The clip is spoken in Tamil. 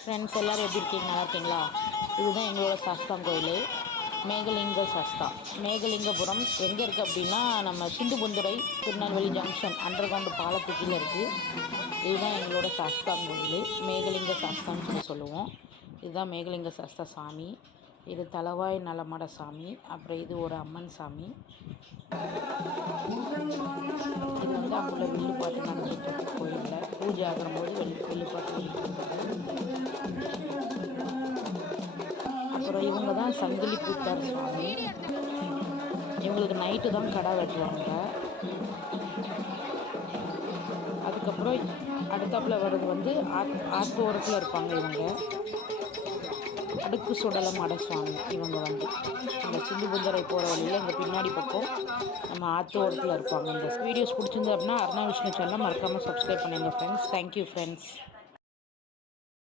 ஃப்ரெண்ட்ஸ் எல்லோரும் எப்படி இருக்கீங்க? நல்லா இருக்கீங்களா? இதுதான் எங்களோட சாஸ்தாம் கோயில், மேகலிங்க சாஸ்தா. மேகலிங்கபுரம் எங்கே இருக்குது அப்படின்னா, நம்ம சிந்துபுந்துரை திருநெல்வேலி ஜங்ஷன் அண்டர் கிரவுண்டு பாலத்துக்கு கீழே இருக்குது. இதுதான் எங்களோட சாஸ்தாம் கோயில், மேகலிங்க சாஸ்தான்னு சொல்லுவோம். இதுதான் மேகலிங்க சாஸ்தா சாமி. இது தலவாய் நலமட சாமி. அப்புறம் இது ஒரு அம்மன் சாமி. இது வந்து அவங்கள வில்லுப்பாட்டு நடந்துகிட்ருக்கு கோயிலில். பூஜை ஆகும்போது வில்லுப்பாட்டு. அப்புறம் இவங்க தான் சங்கிலி கூத்தார் சுவாமி. இவங்களுக்கு நைட்டு தான் கடை வெட்டுவாங்க. அதுக்கப்புறம் அடுத்தாப்புல வர்றது வந்து ஆத்தோரத்தில் இருப்பாங்க இவங்க. அடுக்கு சுடலை மட சுவாமி. இவங்க வந்து இந்த சிந்துபுந்தரை போகிற வழியில் எங்கள் பின்னாடி பக்கம் நம்ம ஆத்தோரத்தில் இருப்பாங்க. இந்த வீடியோஸ் பிடிச்சிருந்து அப்படின்னா அருணா விஷ்ணு சேனலை மறக்காமல் சப்ஸ்கிரைப் பண்ணுங்கள் ஃப்ரெண்ட்ஸ். Thank you friends.